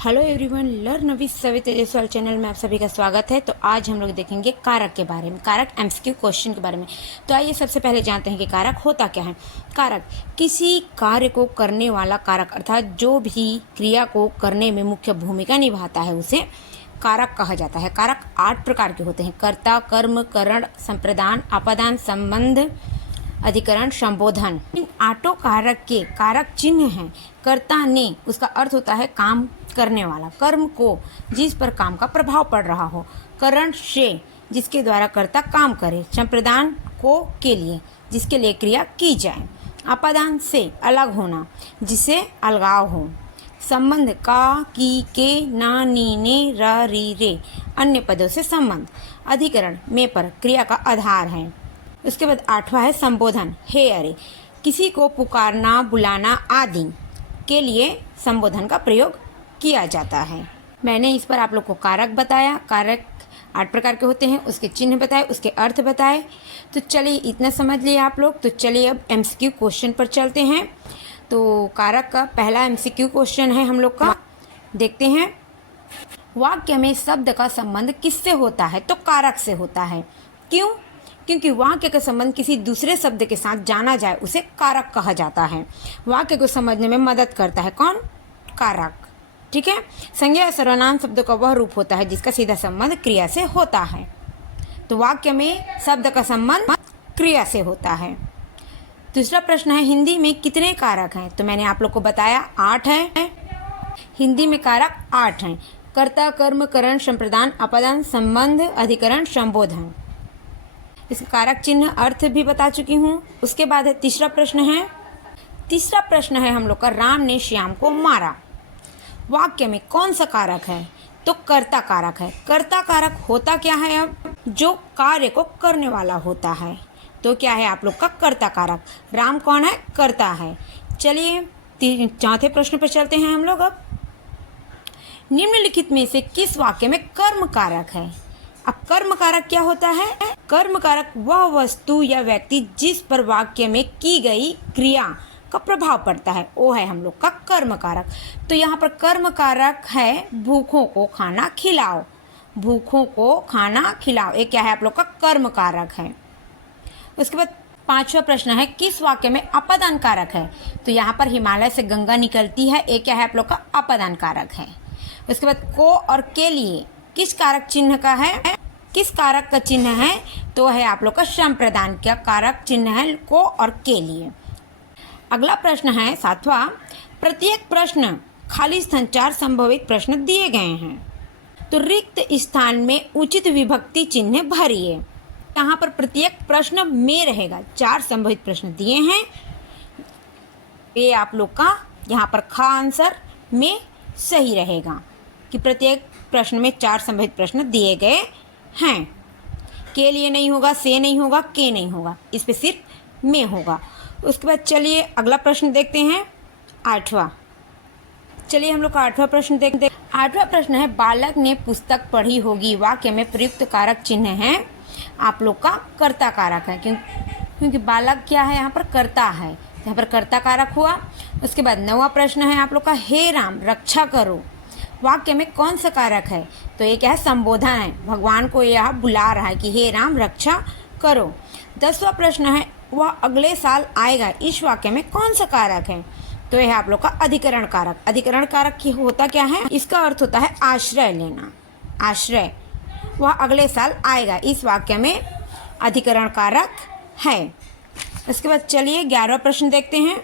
Hello everyone, learn with Savita Jaiswal channel में आप सभी का स्वागत है। तो आज हम लोग देखेंगे कारक के बारे में, कारक एमसीक्यू क्वेश्चन के बारे में। तो आइए सबसे पहले जानते हैं कि कारक होता क्या है। कारक किसी कार्य को करने वाला कारक, अर्थात जो भी क्रिया को करने में मुख्य भूमिका निभाता है उसे कारक कहा जाता है। कारक 8 प्रकार के होते हैं: कर्ता, कर्म, करण, संप्रदान, अपादान, संबंध, अधिकरण, संबोधन। इन 8 कारक के कारक चिन्ह हैं। कर्ता ने, उसका अर्थ होता है काम करने वाला। कर्म को, जिस पर काम का प्रभाव पड़ रहा हो। करण से, जिसके द्वारा कर्ता काम करे। संप्रदान को, के लिए, जिसके लिए क्रिया की जाए। अपादान से, अलग होना, जिससे अलगाव हो। संबंध का, की, के, ना, नी, ने, र, री, रे, अन्य पदों से संबंध। अधिकरण में, पर, क्रिया का आधार है। उसके बाद 8वां है संबोधन। हे, अरे, किसी को पुकारना, बुलाना आदि के लिए संबोधन का प्रयोग किया जाता है। मैंने इस पर आप लोग को कारक बताया। कारक 8 प्रकार के होते हैं, उसके चिन्ह बताए, उसके अर्थ बताए। तो चलिए, इतना समझ लिए आप लोग। तो चलिए अब एमसीक्यू क्वेश्चन पर चलते हैं। तो कारक का पहला एमसीक्यू क्वेश्चन है हम लोग का, देखते हैं। वाक्य में शब्द का संबंध किससे होता है? तो कारक से होता है। क्यों? क्योंकि वाक्य का संबंध किसी दूसरे शब्द के साथ जाना जाए उसे कारक कहा जाता है। वाक्य को समझने में मदद करता है कौन? कारक। ठीक है। संज्ञा या सर्वनाम शब्द का वह रूप होता है जिसका सीधा संबंध क्रिया से होता है। तो वाक्य में शब्द का संबंध क्रिया से होता है। दूसरा प्रश्न है, हिंदी में कितने कारक हैं? तो मैंने आप लोग को बताया 8 हैं। हिंदी में कारक 8 हैं: कर्ता, कर्म, करण, संप्रदान, अपादान, संबंध, अधिकरण, संबोधन। इसका कारक चिन्ह अर्थ भी बता चुकी हूँ। उसके बाद है तीसरा प्रश्न है हम लोग का, राम ने श्याम को मारा। वाक्य में कौन सा कारक है? तो कर्ता कारक है। कर्ता कारक होता क्या है? अब जो कार्य को करने वाला होता है। तो क्या है आप लोग का कर्ता कारक? राम कौन है? कर्ता है। चलिए चौथे प्रश्न पर चलते हैं हम लोग। अब निम्नलिखित में से किस वाक्य में कर्म कारक है? अब कर्म कारक क्या होता है? कर्म कारक वह वस्तु या व्यक्ति जिस पर वाक्य में की गई क्रिया का प्रभाव पड़ता है, वो है हम लोग का कर्म कारक। तो यहाँ पर कर्म कारक है भूखों को खाना खिलाओ। भूखों को खाना खिलाओ, ये क्या है आप लोग का? कर्म कारक है। उसके बाद 5वां प्रश्न है, किस वाक्य में अपादान कारक है? तो यहाँ पर हिमालय से गंगा निकलती है, ये क्या है आप लोग का? अपादान कारक है। उसके बाद को और के लिए किस कारक चिन्ह का है? किस कारक का चिन्ह है? तो है आप लोग का संप्रदान का कारक चिन्ह है को और के लिए। अगला प्रश्न है 7वां, प्रत्येक प्रश्न खाली स्थान 4 संभावित प्रश्न दिए गए हैं। तो रिक्त स्थान में उचित विभक्ति चिन्ह भरिए। यहाँ पर प्रत्येक प्रश्न में रहेगा, 4 संभावित प्रश्न दिए हैं। ये आप लोग का यहाँ पर खा आंसर में सही रहेगा कि प्रत्येक प्रश्न में 4 संभावित प्रश्न दिए गए हैं। के लिए नहीं होगा, से नहीं होगा, के नहीं होगा, इस पे सिर्फ में होगा। उसके बाद चलिए अगला प्रश्न देखते हैं, 8वां। चलिए हम लोग का 8वां प्रश्न देखते हैं। 8वां प्रश्न है, बालक ने पुस्तक पढ़ी होगी। वाक्य में प्रयुक्त कारक चिन्ह है आप लोग का कर्ता कारक है। क्योंकि बालक क्या है? यहाँ पर कर्ता है, यहाँ पर कर्ता कारक हुआ। उसके बाद 9वां प्रश्न है आप लोग का, हे राम रक्षा करो। वाक्य में कौन सा कारक है? तो ये क्या है? संबोधन है। भगवान को यह बुला रहा है कि हे राम रक्षा करो। 10वां प्रश्न है, वह अगले साल आएगा। इस वाक्य में कौन सा कारक है? तो यह है आप लोग का अधिकरण कारक। अधिकरण कारक की होता क्या है? इसका अर्थ होता है आश्रय लेना। आश्रय, वह अगले साल आएगा, इस वाक्य में अधिकरण कारक है। उसके बाद चलिए 11वां प्रश्न देखते हैं।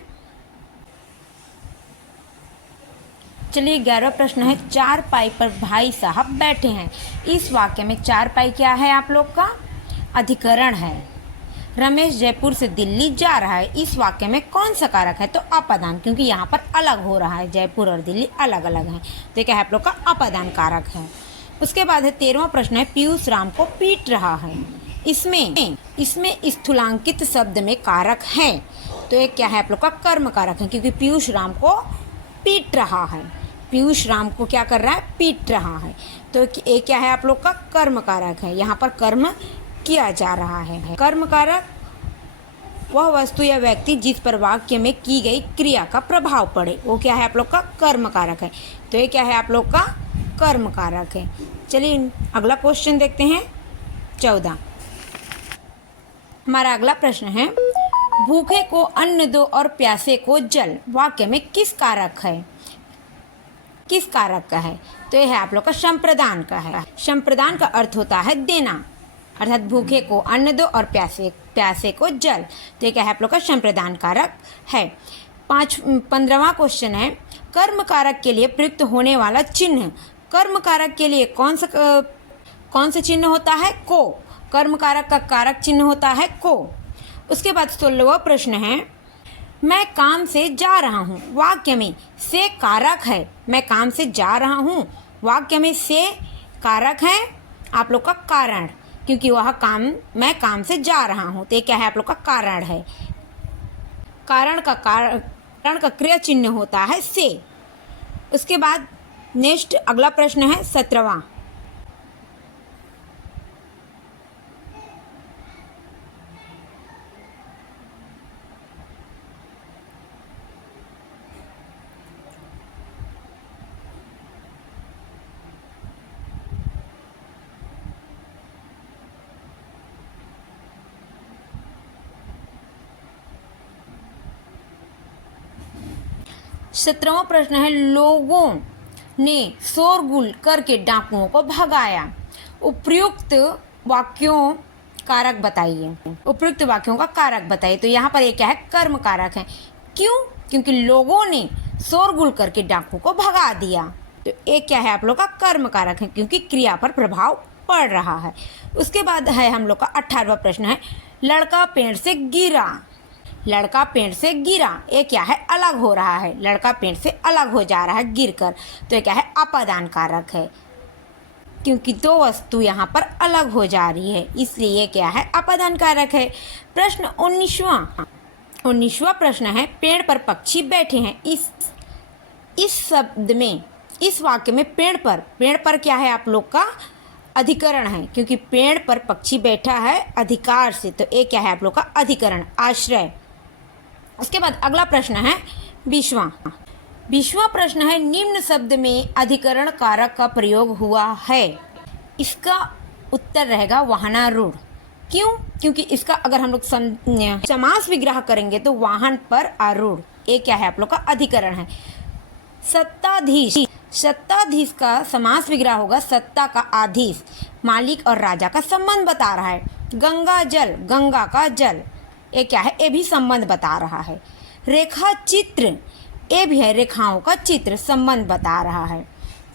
चलिए 11वां प्रश्न है, 4 पाई पर भाई साहब बैठे हैं। इस वाक्य में 4 पाई क्या है आप लोग का? अधिकरण है। रमेश जयपुर से दिल्ली जा रहा है। इस वाक्य में कौन सा कारक है? तो अपादान, क्योंकि यहाँ पर अलग हो रहा है, जयपुर और दिल्ली अलग अलग हैं। तो क्या है आप लोग का? अपादान कारक है। उसके बाद है 13वां प्रश्न है, पीयूष राम को पीट रहा है। इसमें स्थूलांकित शब्द में कारक है। तो ये क्या है आप लोग का? कर्म कारक है, क्योंकि पीयूष राम को पीट रहा है। पीयूष राम को क्या कर रहा है? पीट रहा है। तो ये क्या है आप लोग का? कर्म कारक है। यहाँ पर कर्म किया जा रहा है। कर्म कारक वह वस्तु या व्यक्ति जिस पर वाक्य में की गई क्रिया का प्रभाव पड़े, वो क्या है आप लोग का कर्म कारक है। तो ये क्या है आप लोग का कर्म कारक है। चलिए अगला क्वेश्चन देखते हैं 14। हमारा अगला प्रश्न है, भूखे को अन्न दो और प्यासे को जल वाक्य में किस कारक है, किस कारक का है। तो यह है आप लोग का संप्रदान का है। संप्रदान का अर्थ होता है देना, अर्थात भूखे को अन्न दो और प्यासे को जल। तो ये क्या है आप लोग का संप्रदान कारक है। 15वां क्वेश्चन है, कर्म कारक के लिए प्रयुक्त होने वाला चिन्ह। कर्म कारक के लिए कौन सा चिन्ह होता है, को। कर्म कारक का कारक चिन्ह होता है को। उसके बाद 16वां प्रश्न है, मैं काम से जा रहा हूँ वाक्य में से कारक है। मैं काम से जा रहा हूँ वाक्य में से कारक है आप लोग का कारण, क्योंकि वह मैं काम से जा रहा हूँ। तो ये क्या है आप लोग का कारण है। कारण का क्रिया चिन्ह होता है से। उसके बाद नेक्स्ट अगला प्रश्न है 17वां। 17वां प्रश्न है, लोगों ने शोरगुल करके डाकुओं को भगाया। उपयुक्त वाक्यों कारक बताइए। उपयुक्त वाक्यों का कारक बताइए। तो यहाँ पर ये क्या है, कर्म कारक है। क्यों? क्योंकि लोगों ने शोरगुल करके डाकू को भगा दिया। तो एक क्या है आप लोग का कर्म कारक है, क्योंकि क्रिया पर प्रभाव पड़ रहा है। उसके बाद है हम लोग का 18वां प्रश्न है, लड़का पेड़ से गिरा। लड़का पेड़ से गिरा, ये क्या है, अलग हो रहा है। लड़का पेड़ से अलग हो जा रहा है गिरकर। तो ये क्या है, अपादान कारक है, क्योंकि दो वस्तु यहाँ पर अलग हो जा रही है, इसलिए ये क्या है, अपादान कारक है। प्रश्न 19वां प्रश्न है, पेड़ पर पक्षी बैठे हैं। इस शब्द में, इस वाक्य में पेड़ पर क्या है आप लोग का, अधिकरण है, क्योंकि पेड़ पर पक्षी बैठा है अधिकार से। तो ये क्या है आप लोग का, अधिकरण, आश्रय। उसके बाद अगला प्रश्न है 20वां प्रश्न है, निम्न शब्द में अधिकरण कारक का प्रयोग हुआ है। इसका उत्तर रहेगा वाहनारूढ़। क्यों? क्योंकि इसका अगर हम लोग समास विग्रह करेंगे तो वाहन पर आरूढ़, ये क्या है आप लोग का, अधिकरण है। सत्ताधीश का समास विग्रह होगा सत्ता का आधीश, मालिक और राजा का संबंध बता रहा है। गंगा जल, गंगा का जल, ये क्या है, ये भी संबंध बता रहा है। रेखा चित्र, ये भी है रेखाओं का चित्र, संबंध बता रहा है।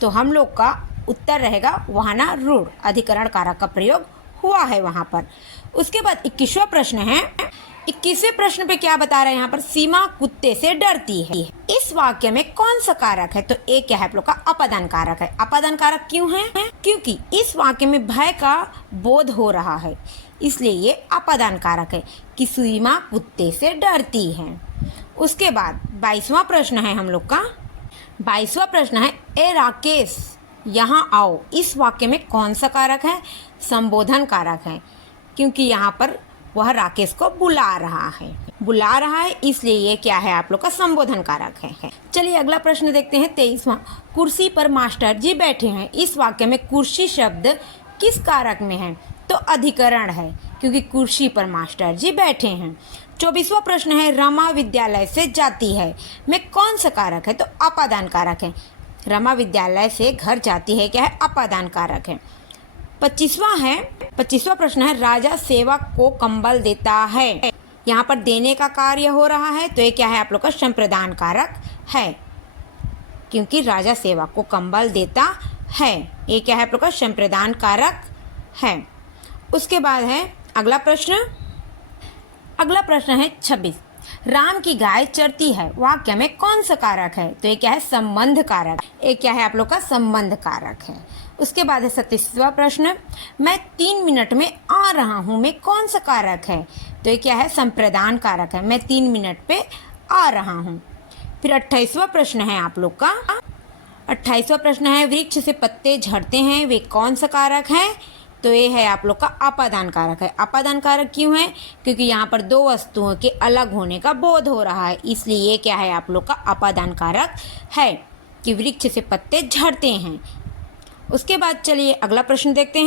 तो हम लोग का उत्तर रहेगा वाहनारूढ़, अधिकरण कारक का प्रयोग हुआ है वहाँ पर। उसके बाद 21वां प्रश्न है। 21वें प्रश्न पे क्या बता रहे हैं यहाँ पर, सीमा कुत्ते से डरती है। इस वाक्य में कौन सा कारक है? तो एक क्या है आप लोग का, अपादान कारक है। अपादान कारक क्यों है? क्योंकि इस वाक्य में भय का बोध हो रहा है, इसलिए ये अपादान कारक है कि सीमा कुत्ते से डरती है। उसके बाद 22वां प्रश्न है हम लोग का। 22वां प्रश्न है, ए राकेश यहाँ आओ। इस वाक्य में कौन सा कारक है? संबोधन कारक है, क्योंकि यहाँ पर वह राकेश को बुला रहा है, इसलिए ये क्या है आप लोग का, संबोधन कारक है। चलिए अगला प्रश्न देखते हैं 23वां। कुर्सी पर मास्टर जी बैठे हैं। इस वाक्य में कुर्सी शब्द किस कारक में है? तो अधिकरण है, क्योंकि कुर्सी पर मास्टर जी बैठे हैं। 24वां प्रश्न है, रमा विद्यालय से जाती है में कौन सा कारक है? तो अपादान कारक है। रमा विद्यालय से घर जाती है, क्या है, अपादान कारक है। 25वां प्रश्न है, राजा सेवक को कंबल देता है। यहाँ पर देने का कार्य हो रहा है, तो ये क्या है आप लोग का, संप्रदान कारक है, क्योंकि राजा सेवक को कंबल देता है, ये क्या है आप लोग का, संप्रदान कारक है। उसके बाद है अगला प्रश्न है 26। राम की गाय चरती है, वाक्य में कौन सा कारक है? तो ये क्या है, संबंध कारक, ये क्या है आप लोग का, संबंध कारक है। उसके बाद है 27वां प्रश्न, मैं 3 मिनट में आ रहा हूँ में कौन सा कारक है? तो ये क्या है, संप्रदान कारक है, मैं 3 मिनट पे आ रहा हूँ। फिर 28वां प्रश्न है आप लोग का। 28वां प्रश्न है, वृक्ष से पत्ते झड़ते हैं, वे कौन सा कारक है? तो ये है आप लोग का अपादान कारक है। अपादान कारक क्यों है? क्योंकि यहाँ पर दो वस्तुओं के अलग होने का बोध हो रहा है, इसलिए ये क्या है आप लोग का अपादान कारक है कि वृक्ष से पत्ते झड़ते हैं। उसके बाद चलिए अगला प्रश्न देखते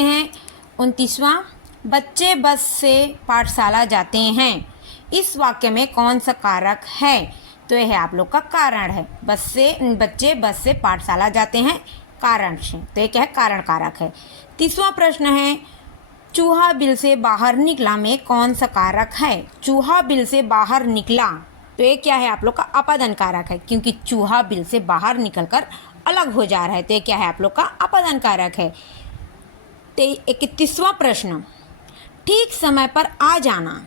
हैं। 29वां, बच्चे बस से पाठशाला जाते हैं, इस वाक्य में कौन सा कारक है? तो यह है आप लोग का कारण है। बच्चे बस से पाठशाला जाते हैं कारण से, तो ये क्या है? कारण कारक है। 30वां प्रश्न है, चूहा बिल से बाहर निकला में कौन सा कारक है? चूहा बिल से बाहर निकला, तो ये क्या है आप लोग का अपादान कारक है, क्योंकि चूहा बिल से बाहर निकलकर अलग हो जा रहा है, तो ये क्या है आप लोग का अपादान कारक है। 31वां प्रश्न, ठीक समय पर आ जाना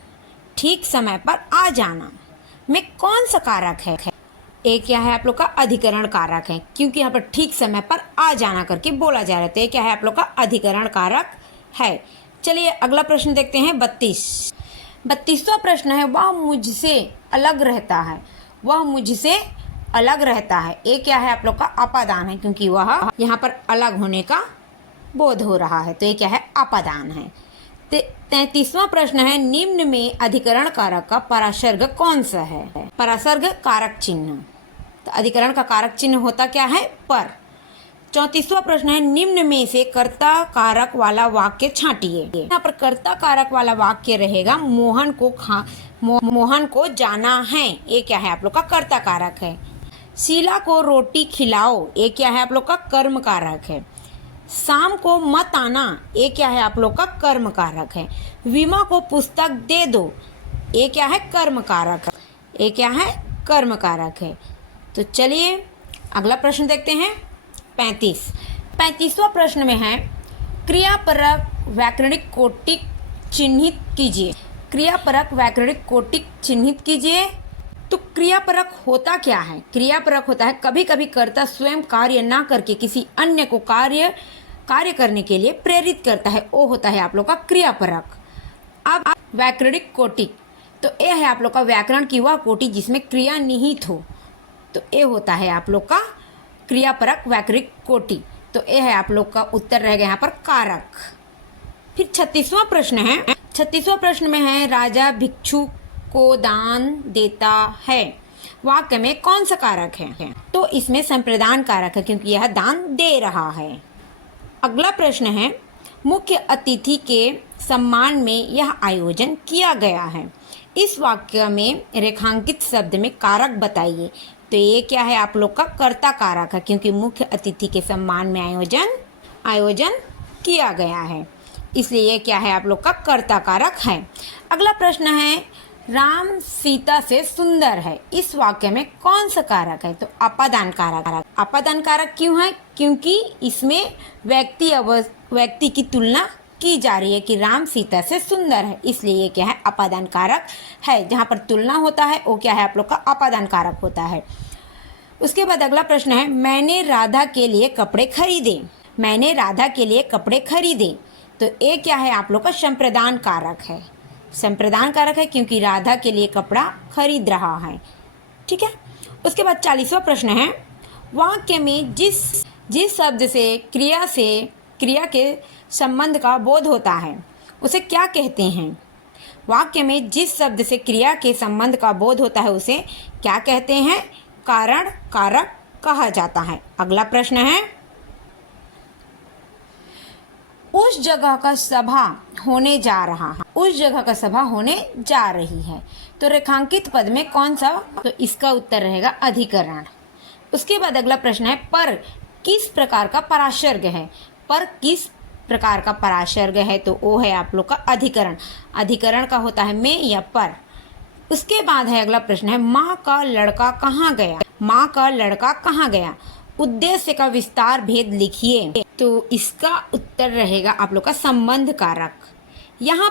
में कौन सा कारक है? एक क्या है आप लोग का अधिकरण कारक है, क्योंकि यहाँ पर ठीक समय पर आ जाना करके बोला जा रहा है, तो ये क्या है आप लोग का अधिकरण कारक है। चलिए अगला प्रश्न देखते हैं। 32वां प्रश्न है, वह मुझसे अलग रहता है, ये क्या है आप लोग का अपादान है, क्योंकि वह यहाँ पर अलग होने का बोध हो रहा है, तो ये क्या है? अपादान है। 33वां प्रश्न है, निम्न में अधिकरण कारक का परासर्ग कौन सा है? परासर्ग कारक चिन्ह, तो अधिकरण का कारक चिन्ह होता क्या है? पर। 34वां प्रश्न है, निम्न में से कर्ता कारक वाला वाक्य छांटिए। यहाँ पर कर्ता कारक वाला वाक्य रहेगा, मोहन को जाना है, ये क्या है आप लोग का कर्ता कारक है। शीला को रोटी खिलाओ, ये क्या है आप लोग का कर्म कारक है। शाम को मत आना, ये क्या है आप लोग का कर्म कारक है। विमा को पुस्तक दे दो, ये क्या है? कर्म कारक है। तो चलिए अगला प्रश्न देखते हैं। 35वां प्रश्न में है, क्रियापरक व्याकरणिक कोटि चिन्हित कीजिए। तो क्रियापरक होता क्या है? क्रियापरक होता है कभी कभी कर्ता स्वयं कार्य ना करके किसी अन्य को कार्य करने के लिए प्रेरित करता है, वो होता है आप लोग का क्रियापरक। अब व्याकरणिक कोटि, तो ये है आप लोग का व्याकरण की वह कोटि जिसमें क्रिया निहित हो, तो ये होता है आप लोग का क्रियापरक व्याकरणिक कोटि। तो ये है आप लोग का उत्तर रहेगा यहाँ पर कारक। फिर 36वां प्रश्न में है, राजा भिक्षु को दान देता है, वाक्य में कौन सा कारक है? तो इसमें संप्रदान कारक है, क्योंकि यह दान दे रहा है। अगला प्रश्न है, मुख्य अतिथि के सम्मान में यह आयोजन किया गया है, इस वाक्य में रेखांकित शब्द में कारक बताइए। तो ये क्या है आप लोग का कर्ता कारक है, क्योंकि मुख्य अतिथि के सम्मान में आयोजन किया गया है, इसलिए ये क्या है आप लोग का कर्ता कारक है। अगला प्रश्न है, राम सीता से सुंदर है, इस वाक्य में कौन सा कारक है? तो अपादान कारक। अपादान कारक क्यों है? क्योंकि इसमें व्यक्ति की तुलना की जा रही है कि राम सीता से सुंदर है, इसलिए ये क्या है? अपादान कारक है। जहाँ पर तुलना होता है वो क्या है आप लोग का? अपादान कारक होता है। उसके बाद अगला प्रश्न है, मैंने राधा के लिए कपड़े खरीदे, तो ये क्या है आप लोग का? संप्रदान कारक है। संप्रदान कारक है क्योंकि राधा के लिए कपड़ा खरीद रहा है, ठीक है। उसके बाद 40वां प्रश्न है, वाक्य में जिस शब्द से क्रिया के संबंध का बोध होता है उसे क्या कहते हैं? वाक्य में जिस शब्द से क्रिया के संबंध का बोध होता है उसे क्या कहते हैं? कारण कारक कहा जाता है। अगला प्रश्न है, उस जगह का सभा होने जा रही है, तो रेखांकित पद में कौन सा? तो इसका उत्तर रहेगा अधिकरण। उसके बाद अगला प्रश्न है, पर किस प्रकार का परासर्ग है? तो वो है आप लोग का अधिकरण। अधिकरण का होता है में या पर। उसके बाद है अगला प्रश्न है, माँ का लड़का कहाँ गया? उद्देश्य का विस्तार भेद लिखिए। तो इसका उत्तर रहेगा आप लोग का संबंध कारक। यहाँ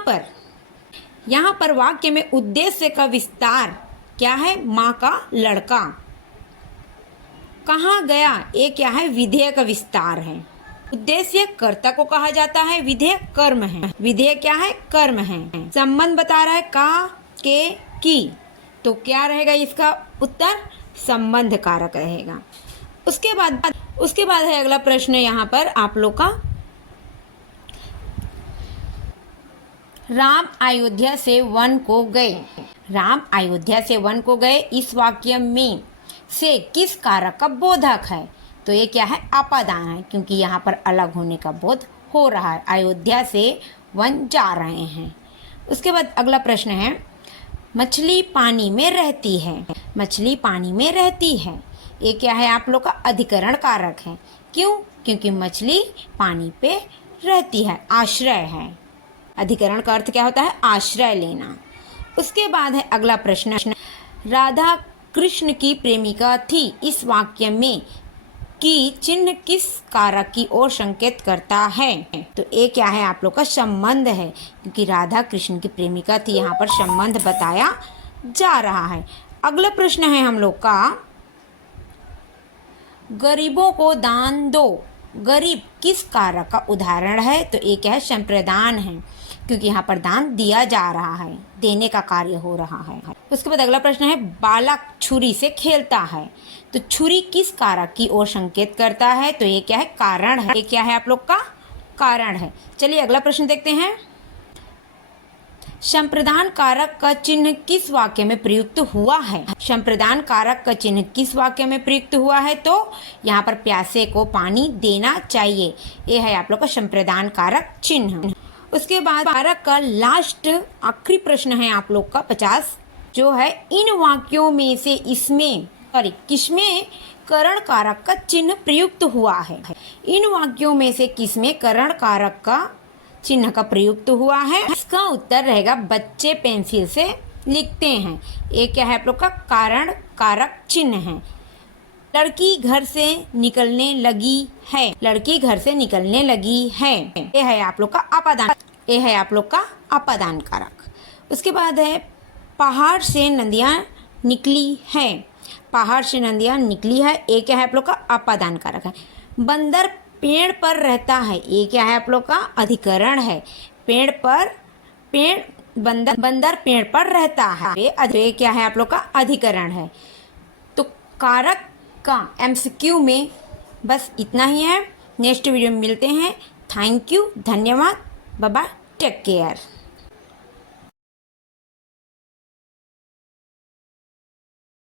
पर वाक्य में उद्देश्य का विस्तार क्या है? माँ का लड़का कहाँ गया, ये क्या है? विधेय का विस्तार है। उद्देश्य कर्ता को कहा जाता है, विधेय कर्म है। विधेय क्या है? कर्म है। संबंध बता रहा है का, के, की, तो क्या रहेगा इसका उत्तर? संबंध कारक रहेगा। उसके बाद उसके बाद है अगला प्रश्न यहाँ पर आप लोग का, राम अयोध्या से वन को गए। राम अयोध्या से वन को गए इस वाक्य में से किस कारक का बोधक है? तो ये क्या है? अपादान है, क्योंकि यहाँ पर अलग होने का बोध हो रहा है, अयोध्या से वन जा रहे हैं। उसके बाद अगला प्रश्न है, मछली पानी में रहती है। मछली पानी में रहती है, ये क्या है? आप लोग का अधिकरण कारक है। क्यों? क्योंकि मछली पानी पे रहती है, आश्रय है। अधिकरण का अर्थ क्या होता है? आश्रय लेना। उसके बाद है अगला प्रश्न, राधा कृष्ण की प्रेमिका थी इस वाक्य में की चिन्ह किस कारक की ओर संकेत करता है? तो ये क्या है? आप लोग का संबंध है, क्योंकि राधा कृष्ण की प्रेमिका थी, यहाँ पर संबंध बताया जा रहा है। अगला प्रश्न है हम लोग का, गरीबों को दान दो। गरीब किस कारक का उदाहरण है? तो ये क्या है? संप्रदान है, क्योंकि यहाँ पर दान दिया जा रहा है, देने का कार्य हो रहा है। उसके बाद अगला प्रश्न है, बालक छुरी से खेलता है। तो छुरी किस कारक की ओर संकेत करता है? तो ये क्या है? कारण है। ये क्या है? आप लोग का कारण है। चलिए अगला प्रश्न देखते हैं, संप्रदान कारक का चिन्ह किस वाक्य में प्रयुक्त हुआ है? संप्रदान कारक का चिन्ह किस वाक्य में प्रयुक्त हुआ है? तो यहाँ पर प्यासे को पानी देना चाहिए, ये है आप लोग का संप्रदान कारक चिन्ह। उसके बाद कारक का लास्ट आखिरी प्रश्न है आप लोग का 50, जो है इन वाक्यों में से इसमें किसमें करण कारक का चिन्ह प्रयुक्त हुआ है? इन वाक्यों में से किसमें करण कारक का चिन्ह का प्रयुक्त हुआ है? इसका उत्तर रहेगा बच्चे पेंसिल से लिखते हैं। ये क्या है? आप लोग का कारण कारक चिन्ह है। लड़की घर से निकलने लगी है। लड़की घर से निकलने लगी है, ये है आप लोग का अपादान। ये है आप लोग का अपादान कारक। उसके बाद है, पहाड़ से नदियाँ निकली है। पहाड़ से नदियाँ निकली है, ये क्या है? आप लोग का अपादान कारक है। बंदर पेड़ पर रहता है, ये क्या है? आप लोग का अधिकरण है। बंदर पेड़ पर रहता है, ये क्या है? आप लोग का अधिकरण है। तो कारक का MCQ में बस इतना ही है। नेक्स्ट वीडियो में मिलते हैं। थैंक यू, धन्यवाद, बाय बाय, टेक केयर।